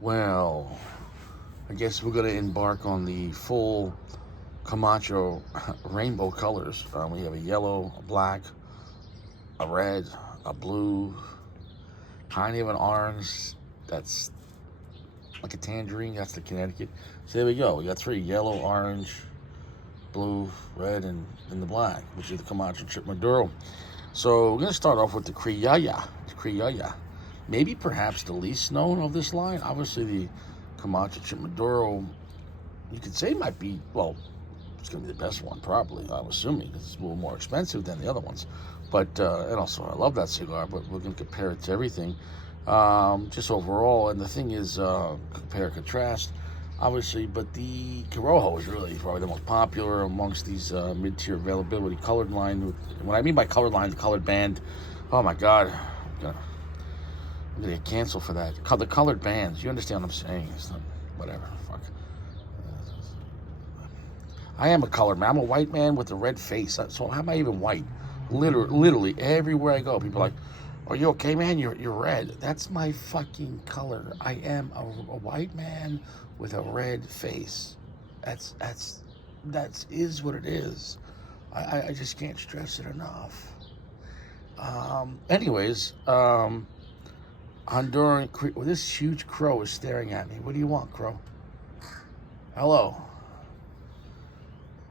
Well, I guess we're going to embark on the full Camacho rainbow colors. We have a yellow, a black, a red, a blue, kind of an orange. That's like a tangerine. That's the Connecticut. So there we go. We got three: yellow, orange, blue, red, and the black, which is the Camacho Chip Maduro. So we're going to start off with the Criollo. Criollo. Maybe perhaps the least known of this line. Obviously, the Camacho Chip Maduro, you could say might be, well, it's going to be the best one, probably, I'm assuming. It's a little more expensive than the other ones. But, and also, I love that cigar, but we're going to compare it to everything. Just overall, and the thing is, compare, contrast, obviously, but the Corojo is really probably the most popular amongst these mid-tier availability colored line. What I mean by colored line, the colored band, oh my God, I'm gonna get canceled for that. The colored bands, you understand what I'm saying? It's not, whatever, fuck. I am a colored man. I'm a white man with a red face. So how am I even white? Literally everywhere I go, people are like, "Are you okay, man? You're red." That's my fucking color. I am a white man with a red face. That is what it is. I just can't stress it enough. Anyways, Honduran. Well, this huge crow is staring at me. What do you want, crow? Hello.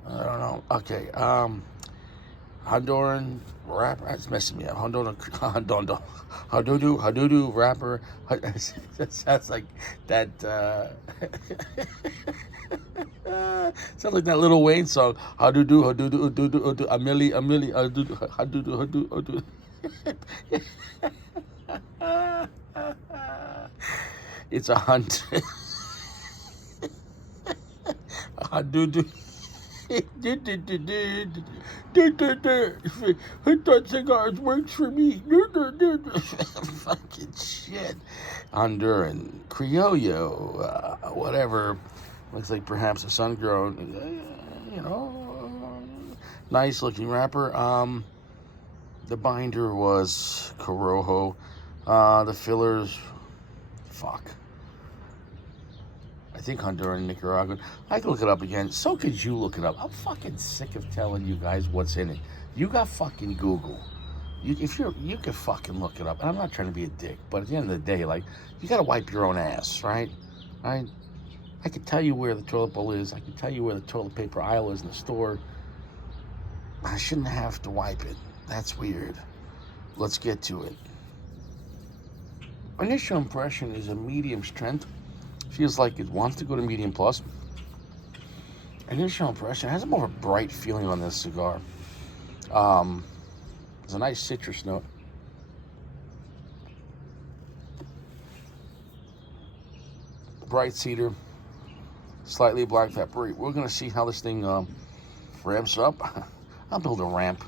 I don't know. Okay. Honduran rapper. That's messing me up. Hadudu rapper. That sounds like that. Sounds like that Little Wayne song. Hadudu, Amili, Hadudu. It's a hunt. Hadudu. I thought cigars works for me. Fucking shit. Honduran Criollo, whatever. Looks like perhaps a sun-grown, nice looking wrapper. The binder was Corojo. The fillers, fuck. I think Honduran, Nicaraguan. I can look it up again. So could you look it up. I'm fucking sick of telling you guys what's in it. You got fucking Google. You can fucking look it up. And I'm not trying to be a dick, but at the end of the day, like, you gotta wipe your own ass, right? Right? I can tell you where the toilet bowl is. I can tell you where the toilet paper aisle is in the store. I shouldn't have to wipe it. That's weird. Let's get to it. Initial impression is a medium strength. Feels like it wants to go to medium plus. Initial impression has a more of a bright feeling on this cigar. There's a nice citrus note. Bright cedar, slightly black peppery. We're gonna see how this thing ramps up. I'll build a ramp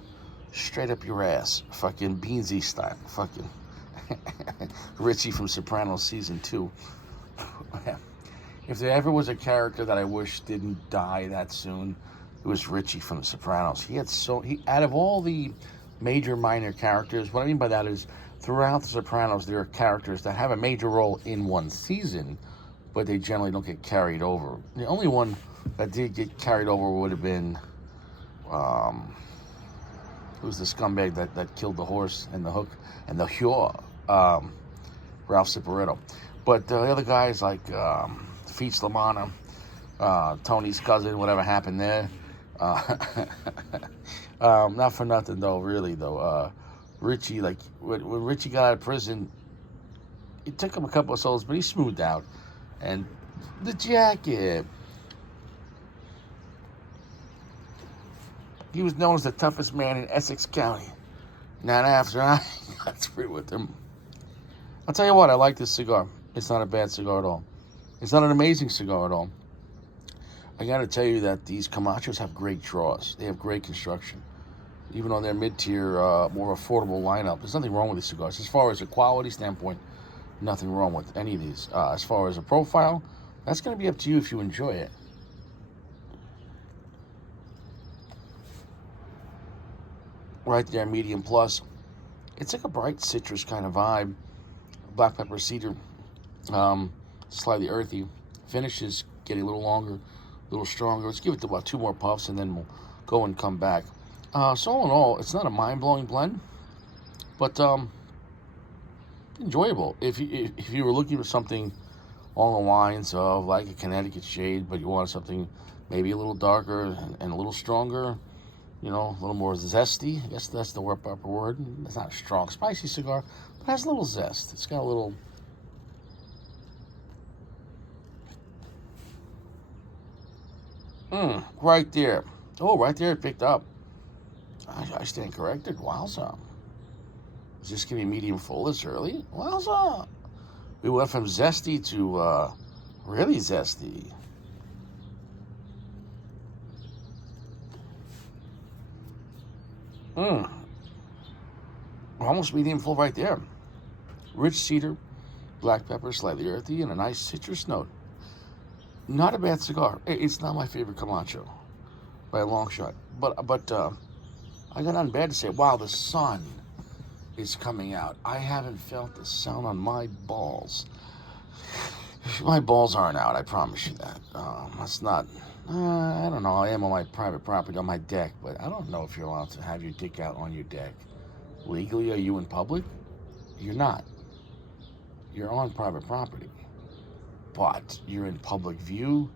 straight up your ass, fucking Beansy style, fucking Richie from Sopranos season 2. If there ever was a character that I wish didn't die that soon, it was Richie from The Sopranos. He out of all the major minor characters, what I mean by that is throughout The Sopranos, there are characters that have a major role in one season, but they generally don't get carried over. The only one that did get carried over would have been, who's the scumbag that killed the horse and the hook and the Hua, Ralph Ciparetto. But the other guys like Feats Lamana, Tony's cousin, whatever happened there. Not for nothing though, really though. Richie, like when Richie got out of prison, it took him a couple of souls, but he smoothed out. And the jacket, he was known as the toughest man in Essex County. Not after I got through with him. I'll tell you what, I like this cigar. It's not a bad cigar at all. It's not an amazing cigar at all. I gotta tell you that these Camachos have great draws. They have great construction. Even on their mid-tier, more affordable lineup, there's nothing wrong with these cigars. As far as a quality standpoint, nothing wrong with any of these. As far as a profile, that's gonna be up to you if you enjoy it. Right there, medium plus. It's like a bright citrus kind of vibe. Black pepper cedar. slightly earthy. Finish is getting a little longer, a little stronger. Let's give it about 2 more puffs, and then we'll go and come back. So all in all, it's not a mind-blowing blend, but enjoyable. If you were looking for something along the lines of like a Connecticut shade, but you wanted something maybe a little darker and a little stronger, you know, a little more zesty. I guess that's the proper word. It's not a strong, spicy cigar, but it has a little zest. It's got a little. Right there. Oh, right there it picked up. I stand corrected. Wowza. Is this going to be medium full this early? Wowza. We went from zesty to really zesty. Almost medium full right there. Rich cedar, black pepper, slightly earthy, and a nice citrus note. Not a bad cigar. It's not my favorite Camacho by a long shot. But I got nothing bad to say. Wow, the sun is coming out. I haven't felt the sun on my balls. My balls aren't out, I promise you that. That's not, I don't know. I am on my private property, on my deck, but I don't know if you're allowed to have your dick out on your deck. Legally, are you in public? You're not. You're on private property. But you're in public view.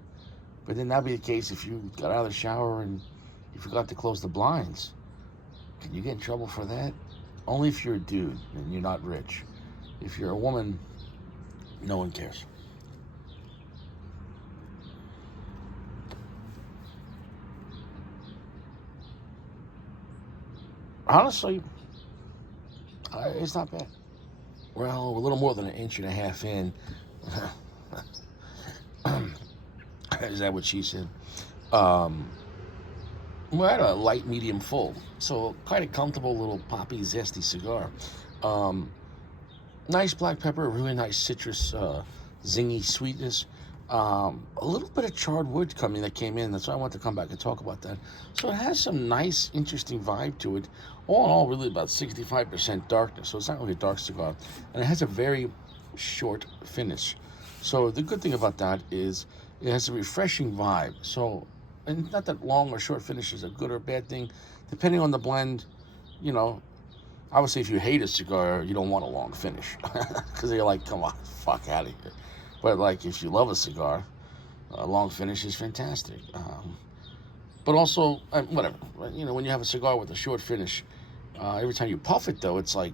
But then that'd be the case if you got out of the shower and you forgot to close the blinds. Can you get in trouble for that? Only if you're a dude and you're not rich. If you're a woman, no one cares. Honestly, it's not bad. Well, a little more than an inch and a half in. Is that what she said? We're at a light medium full, so quite a comfortable little poppy zesty cigar. Nice black pepper, really nice citrus, zingy sweetness. A little bit of charred wood that came in. That's why I want to come back and talk about that. So it has some nice, interesting vibe to it. All in all, really about 65% darkness. So it's not really a dark cigar, and it has a very short finish. So the good thing about that is it has a refreshing vibe. So, and not that long or short finish is a good or bad thing, depending on the blend. You know, obviously if you hate a cigar, you don't want a long finish because you're like, come on, fuck out of here. But like if you love a cigar, a long finish is fantastic. But also, whatever. You know, when you have a cigar with a short finish, every time you puff it though, it's like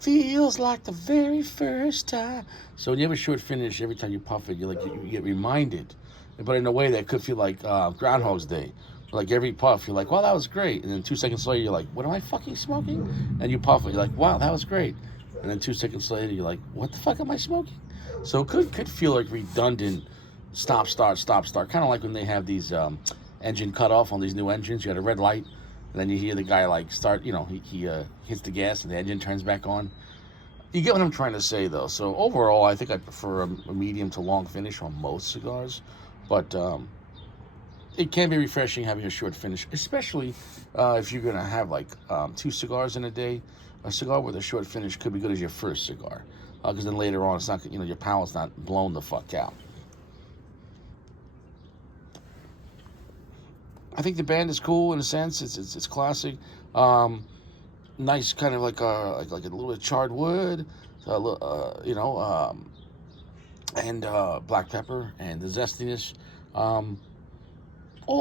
feels like the very first time. So when you have a short finish, every time you puff it, you get reminded, but in a way that could feel like Groundhog's Day. Like every puff, you're like, wow, that was great. And then 2 seconds later, you're like, what am I fucking smoking? And you puff it, you're like, wow, that was great. And then 2 seconds later, you're like, what the fuck am I smoking? So it could feel like redundant stop, start, stop, start. Kind of like when they have these engine cut off on these new engines. You had a red light, and then you hear the guy like start, you know, he hits the gas and the engine turns back on. You get what I'm trying to say, though. So overall, I think I prefer a medium to long finish on most cigars. But it can be refreshing having a short finish, especially if you're going to have like 2 cigars in a day. A cigar with a short finish could be good as your first cigar. Because then later on, it's not, you know, your palate's not blown the fuck out. I think the band is cool in a sense. It's classic. Nice kind of like a little bit of charred wood, you know, and black pepper and the zestiness. All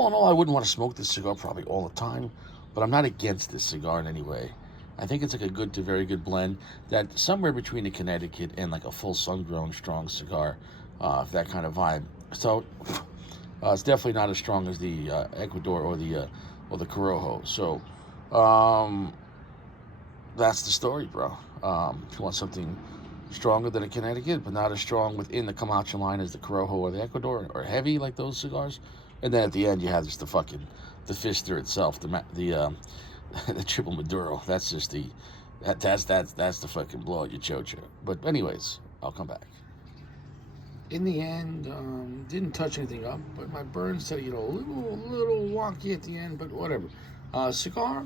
in all, I wouldn't want to smoke this cigar probably all the time, but I'm not against this cigar in any way. I think it's like a good to very good blend that somewhere between a Connecticut and like a full sun-grown strong cigar, that kind of vibe. So it's definitely not as strong as the Ecuador or the Corojo. So that's the story, bro. If you want something stronger than a Connecticut, but not as strong within the Camacho line as the Corojo or the Ecuador, or heavy like those cigars, and then at the end you have just the Fister itself, the triple Maduro. That's just that's the fucking blow out your chocho. But anyways, I'll come back. In the end, didn't touch anything up, but my burn said, you know, a little wonky at the end, but whatever. Cigar,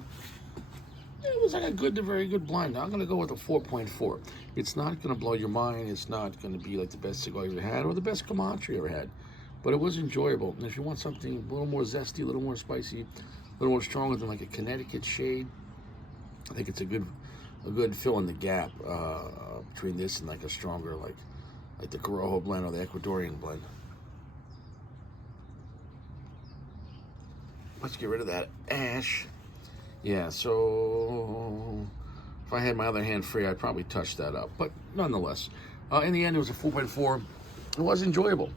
It was like a good to very good blend. I'm going to go with a 4.4. It's not going to blow your mind. It's not going to be like the best cigar you ever had or the best Camacho you ever had. But it was enjoyable. And if you want something a little more zesty, a little more spicy, a little more stronger than like a Connecticut shade, I think it's a good fill in the gap between this and like a stronger like the Corojo blend or the Ecuadorian blend. Let's get rid of that ash. Yeah, so if I had my other hand free, I'd probably touch that up. But nonetheless, in the end, it was a 4.4. It was enjoyable.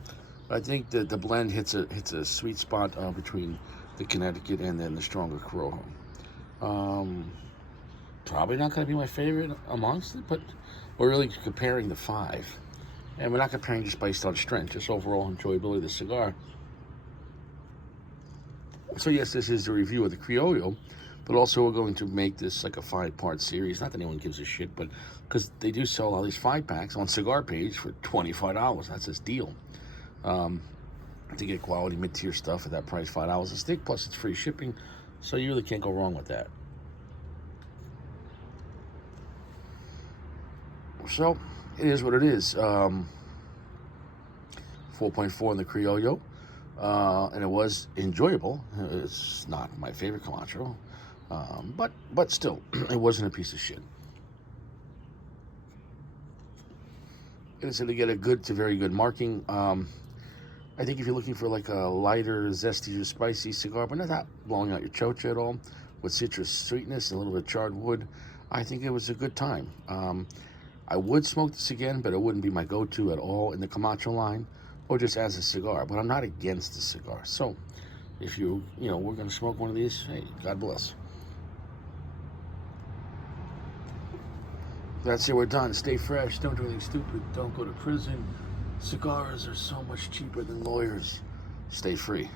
I think that the blend hits a sweet spot between the Connecticut and then the stronger Corojo. Probably not going to be my favorite amongst it, but we're really comparing the 5. And we're not comparing just based on strength, just overall enjoyability of the cigar. So yes, this is the review of the Criollo, but also we're going to make this like a 5-part series. Not that anyone gives a shit, but because they do sell all these 5-packs on Cigar Page for $25. That's a deal. To get quality mid-tier stuff at that price, $5 a stick, plus it's free shipping, so you really can't go wrong with that. So it is what it is. 4.4 in the Criollo. And it was enjoyable. It's not my favorite Camacho, but still, it wasn't a piece of shit. It's going to get a good to very good marking. I think if you're looking for like a lighter, zesty, or spicy cigar, but not blowing out your chocha at all, with citrus sweetness and a little bit of charred wood, I think it was a good time. I would smoke this again, but it wouldn't be my go-to at all in the Camacho line, or just as a cigar, but I'm not against the cigar. So if we're going to smoke one of these, hey, God bless. That's it, we're done. Stay fresh, don't do anything stupid, don't go to prison. Cigars are so much cheaper than lawyers. Stay free.